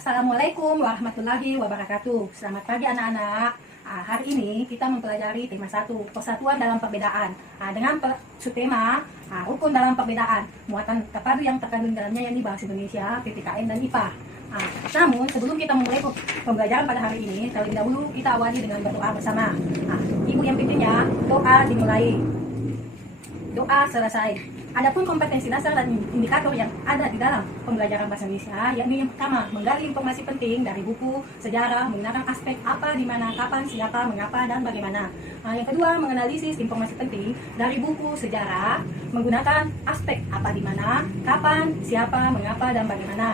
Assalamualaikum warahmatullahi wabarakatuh. Selamat pagi anak-anak. Hari ini kita mempelajari tema 1, persatuan dalam perbedaan. Dengan subtema rukun dalam perbedaan, muatan terpadu yang terkandung dalamnya yakni bahasa Indonesia, PPKN dan IPA. Namun sebelum kita memulai pembelajaran pada hari ini, terlebih dahulu kita awali dengan berdoa bersama. Ibu yang pimpinnya, doa dimulai. Doa selesai. Adapun kompetensi dasar dan indikator yang ada di dalam pembelajaran bahasa Indonesia, yakni yang pertama, menggali informasi penting dari buku, sejarah, menggunakan aspek apa, di mana, kapan, siapa, mengapa, dan bagaimana. Yang kedua, menganalisis informasi penting dari buku, sejarah, menggunakan aspek apa, di mana, kapan, siapa, mengapa, dan bagaimana.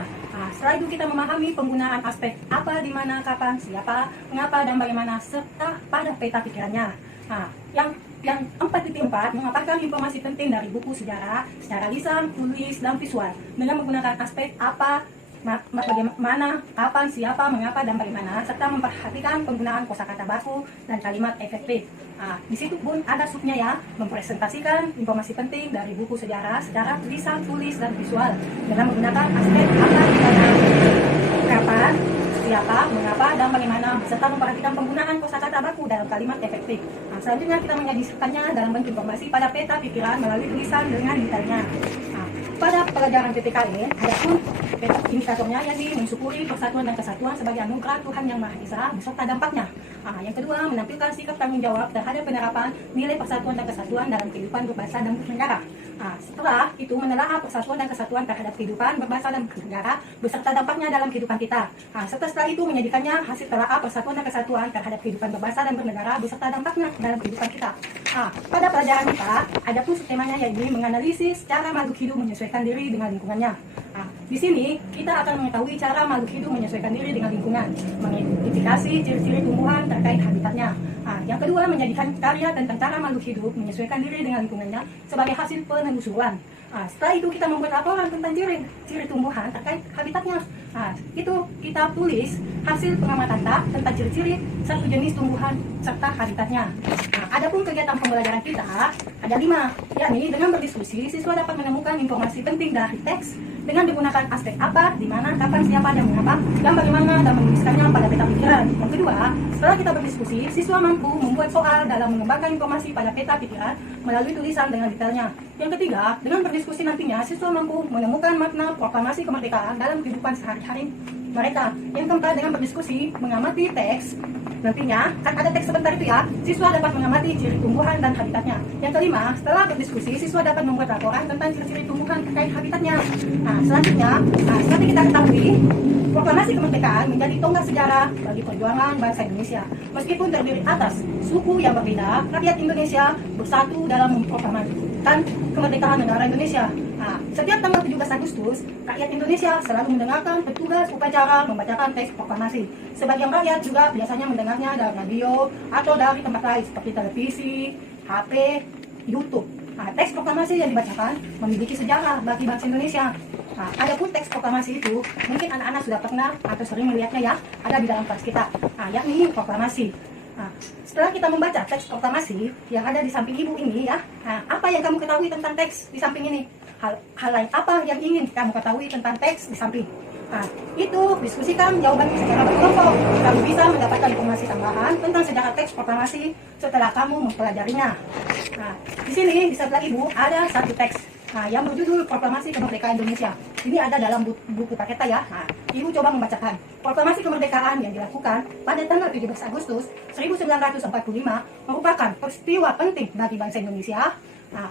Setelah itu kita memahami penggunaan aspek apa, di mana, kapan, siapa, mengapa, dan bagaimana, serta pada peta pikirannya. Yang 4.4 mengaparkan informasi penting dari buku sejarah secara lisan, tulis, dan visual dengan menggunakan aspek apa, bagaimana, kapan, siapa, mengapa, dan bagaimana, serta memperhatikan penggunaan kosakata baku dan kalimat efektif. Di situ pun ada subnya ya, mempresentasikan informasi penting dari buku sejarah secara lisan, tulis, dan visual dengan menggunakan aspek apa, bagaimana, kapan, siapa, mengapa, dan bagaimana, serta memperhatikan penggunaan kosakata baku dalam kalimat efektif. Selanjutnya kita menyajikannya dalam bentuk informasi pada peta pikiran melalui tulisan dengan detailnya. Pada pelajaran PPKN, adapun peta indikatornya yakni mensyukuri persatuan dan kesatuan sebagai anugerah Tuhan Yang Maha Esa beserta dampaknya. Yang kedua, menampilkan sikap tanggung jawab terhadap penerapan nilai persatuan dan kesatuan dalam kehidupan berbangsa dan bernegara. Setelah itu menelaah persatuan dan kesatuan terhadap kehidupan berbangsa dan bernegara beserta dampaknya dalam kehidupan kita. Setelah itu menjadikannya hasil telaah persatuan dan kesatuan terhadap kehidupan berbangsa dan bernegara beserta dampaknya dalam kehidupan kita. Pada pelajaran kita, ada pun temanya yakni menganalisis cara makhluk hidup menyesuaikan diri dengan lingkungannya. Di sini kita akan mengetahui cara makhluk hidup menyesuaikan diri dengan lingkungan, mengidentifikasi ciri-ciri tumbuhan terkait habitatnya. Yang kedua, menjadikan karya tentang cara makhluk hidup menyesuaikan diri dengan lingkungannya sebagai hasil penelusuran. Setelah itu kita membuat laporan tentang ciri tumbuhan terkait habitatnya. Itu kita tulis hasil pengamatan tentang ciri-ciri satu jenis tumbuhan serta habitatnya. Adapun kegiatan pembelajaran kita ada 5, yakni dengan berdiskusi siswa dapat menemukan informasi penting dari teks dengan menggunakan aspek apa, di mana, kapan, siapa, dan mengapa, dan bagaimana, dan menuliskannya pada peta pikiran. Yang kedua, setelah kita berdiskusi, siswa mampu membuat soal dalam mengembangkan informasi pada peta pikiran melalui tulisan dengan detailnya. Yang ketiga, dengan berdiskusi nantinya, siswa mampu menemukan makna proklamasi kemerdekaan dalam kehidupan sehari-hari mereka. Yang keempat, dengan berdiskusi, mengamati teks, nantinya, kan ada teks sebentar itu ya, siswa dapat mengamati ciri tumbuhan dan habitatnya. Yang kelima, setelah berdiskusi, siswa dapat membuat laporan tentang ciri-ciri tumbuhan terkait habitatnya. Selanjutnya, seperti kita ketahui, proklamasi kemerdekaan menjadi tonggak sejarah bagi perjuangan bangsa Indonesia. Meskipun terdiri atas suku yang berbeda, rakyat Indonesia bersatu dalam memproklamasikan kemerdekaan negara Indonesia. Setiap tanggal 17 Agustus, rakyat Indonesia selalu mendengarkan petugas upacara membacakan teks proklamasi. Sebagian rakyat juga biasanya mendengarnya dari radio atau dari tempat lain seperti televisi, HP, YouTube. Teks proklamasi yang dibacakan memiliki sejarah bagi bangsa Indonesia. Adapun teks proklamasi itu, mungkin anak-anak sudah pernah atau sering melihatnya ya, ada di dalam kelas kita, yakni proklamasi. Setelah kita membaca teks proklamasi yang ada di samping ibu ini ya, apa yang kamu ketahui tentang teks di samping ini? Hal lain apa yang ingin kamu ketahui tentang teks di samping? Itu diskusikan jawaban secara berkelompok. Kamu bisa mendapatkan informasi tambahan tentang sejarah teks proklamasi setelah kamu mempelajarinya. Di sini di sebelah ibu ada satu teks yang berjudul Proklamasi Kemerdekaan Indonesia. Ini ada dalam buku paketa ya. Ibu coba membacakan. Proklamasi kemerdekaan yang dilakukan pada tanggal 17 Agustus 1945 merupakan peristiwa penting bagi bangsa Indonesia.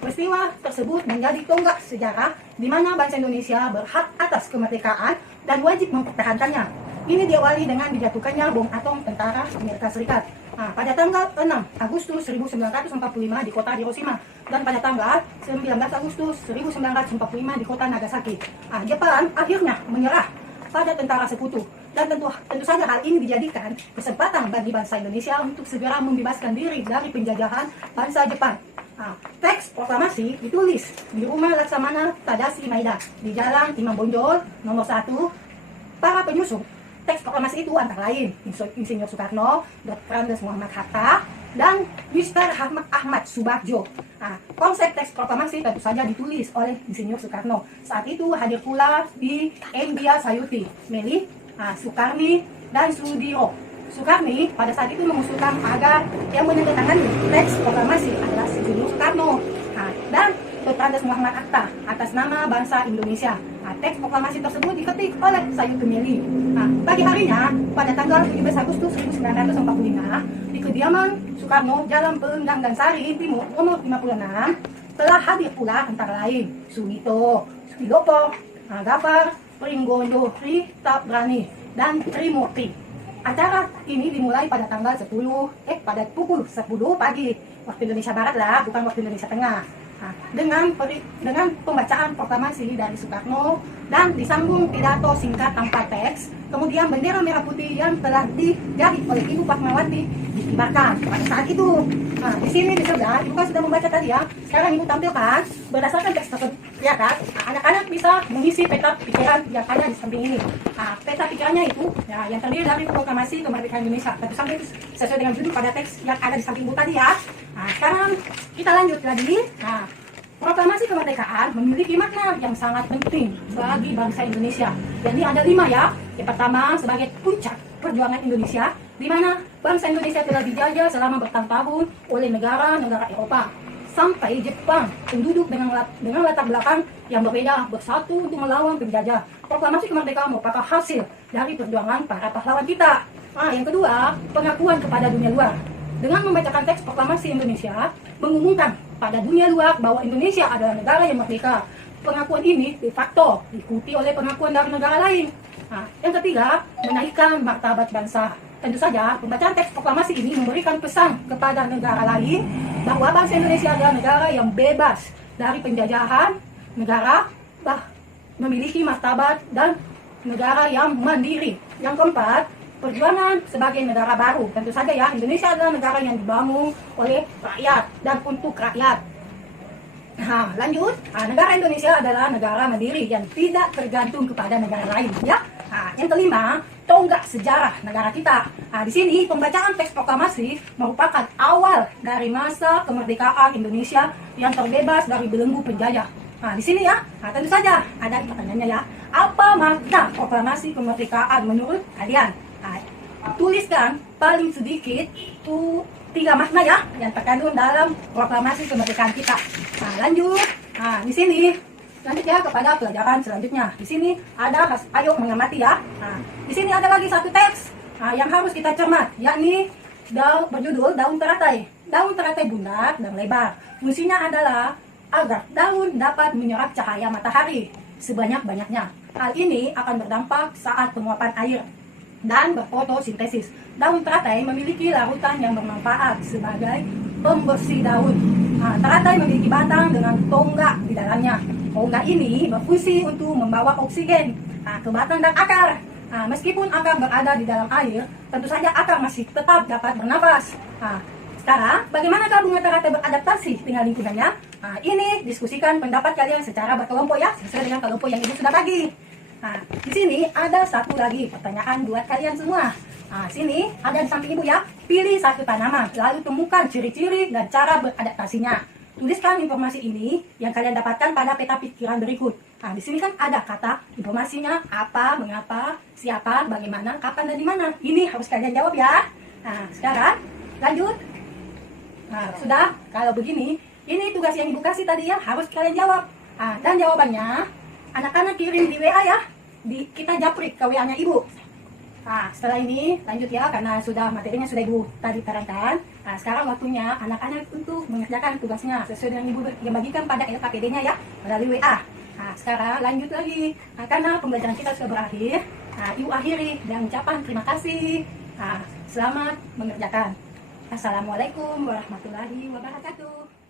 Peristiwa tersebut menjadi tonggak sejarah di mana bangsa Indonesia berhak atas kemerdekaan dan wajib mempertahankannya. Ini diawali dengan dijatuhkannya bom atom tentara Amerika Serikat pada tanggal 6 Agustus 1945 di kota Hiroshima dan pada tanggal 19 Agustus 1945 di kota Nagasaki. Jepang akhirnya menyerah pada tentara sekutu dan tentu saja hal ini dijadikan kesempatan bagi bangsa Indonesia untuk segera membebaskan diri dari penjajahan bangsa Jepang. Teks proklamasi ditulis di rumah Laksamana Tadashi Maeda di Jalan Imam Bonjol nomor 1. Para penyusun teks proklamasi itu antara lain Insinyur Soekarno, Dr. Andes Muhammad Hatta, dan Mr. Ahmad Subarjo. Konsep teks proklamasi tentu saja ditulis oleh Insinyur Soekarno. Saat itu hadir pula di India Sayuti, Meli, Sukarni dan Sudiro. Sukarni pada saat itu mengusulkan agar yang menandatangani teks proklamasi adalah Susilo Soekarno. Dan Dr. Muhammad Atta atas nama bangsa Indonesia. Teks proklamasi tersebut diketik oleh Sayuti Meli. Pagi harinya, pada tanggal 17 Agustus 1945, di kediaman Soekarno, Jalan Peenggang Sari Timur, nomor 56, telah hadir pula antara lain Sugito, Sukilopo, Gafar, Pringgondo, Tri Tabrani, dan Trimurti. Acara ini dimulai pada tanggal pada pukul 10 pagi waktu Indonesia Barat lah, bukan waktu Indonesia Tengah. Dengan pembacaan proklamasi dari Soekarno dan disambung pidato singkat tanpa teks, kemudian bendera merah putih yang telah dijahit oleh Ibu Fatmawati dikibarkan pada saat itu. Di sini disebut, Ibu kan sudah membaca tadi ya. Sekarang Ibu tampilkan berdasarkan teks tersebut, ya kan? Anak-anak bisa mengisi peta pikiran yang ada di samping ini. Peta pikirannya itu ya, yang terdiri dari proklamasi kemerdekaan Indonesia. Tentu saja sesuai dengan judul pada teks yang ada di samping Ibu tadi ya. Sekarang kita lanjut lagi. Proklamasi kemerdekaan memiliki makna yang sangat penting bagi bangsa Indonesia. Jadi ada 5 ya. Yang pertama sebagai puncak perjuangan Indonesia, di mana bangsa Indonesia telah dijajah selama bertahun-tahun oleh negara-negara Eropa sampai Jepang, penduduk dengan latar belakang yang berbeda bersatu untuk melawan penjajah. Proklamasi kemerdekaan merupakan hasil dari perjuangan para pahlawan kita. Yang kedua, pengakuan kepada dunia luar. Dengan membacakan teks proklamasi Indonesia, mengumumkan pada dunia luar bahwa Indonesia adalah negara yang merdeka. Pengakuan ini de facto diikuti oleh pengakuan dari negara lain. Yang ketiga, menaikkan martabat bangsa. Tentu saja, pembacaan teks proklamasi ini memberikan pesan kepada negara lain bahwa bangsa Indonesia adalah negara yang bebas dari penjajahan, negara memiliki martabat dan negara yang mandiri. Yang keempat, perjuangan sebagai negara baru. Tentu saja ya, Indonesia adalah negara yang dibangun oleh rakyat dan untuk rakyat. Lanjut, negara Indonesia adalah negara mandiri yang tidak tergantung kepada negara lain ya. Yang kelima, tonggak sejarah negara kita. Di sini pembacaan teks proklamasi merupakan awal dari masa kemerdekaan Indonesia yang terbebas dari belenggu penjajah. Di sini ya, tentu saja ada pertanyaannya ya. Apa makna proklamasi kemerdekaan menurut kalian? Tuliskan paling sedikit 3 makna ya yang terkandung dalam proklamasi kemerdekaan kita. Lanjut. Di sini lanjut ya kepada pelajaran selanjutnya. Di sini ada ayo mengamati ya. Di sini ada lagi satu teks yang harus kita cermat, yakni berjudul daun teratai. Daun teratai bulat dan lebar. Fungsinya adalah agar daun dapat menyerap cahaya matahari sebanyak-banyaknya. Hal ini akan berdampak saat penguapan air dan berfotosintesis. Daun teratai memiliki larutan yang bermanfaat sebagai pembersih daun. Teratai memiliki batang dengan tonggak di dalamnya. Tonggak ini berfungsi untuk membawa oksigen ke batang dan akar. Meskipun akar berada di dalam air, tentu saja akar masih tetap dapat bernafas. Sekarang, bagaimanakah bunga teratai beradaptasi dengan lingkungannya? Ini diskusikan pendapat kalian secara berkelompok ya, sesuai dengan kelompok yang Ibu sudah bagi. Di sini ada satu lagi pertanyaan buat kalian semua. Sini ada di samping Ibu ya. Pilih satu tanaman, lalu temukan ciri-ciri dan cara beradaptasinya. Tuliskan informasi ini yang kalian dapatkan pada peta pikiran berikut. Di sini kan ada kata informasinya apa, mengapa, siapa, bagaimana, kapan, dan di mana. Ini harus kalian jawab ya. Sekarang lanjut. Sudah, kalau begini, ini tugas yang Ibu kasih tadi ya, harus kalian jawab. Dan jawabannya, anak-anak kirim di WA ya. Kita japrik ke WA-nya Ibu. Setelah ini lanjut ya, karena materinya sudah Ibu tadi terangkan. Sekarang waktunya anak-anak untuk mengerjakan tugasnya sesuai dengan Ibu yang bagikan pada LKPD-nya ya, melalui WA. Sekarang lanjut lagi, karena pembelajaran kita sudah berakhir. Ibu akhiri dengan ucapan terima kasih. Selamat mengerjakan. Assalamualaikum warahmatullahi wabarakatuh.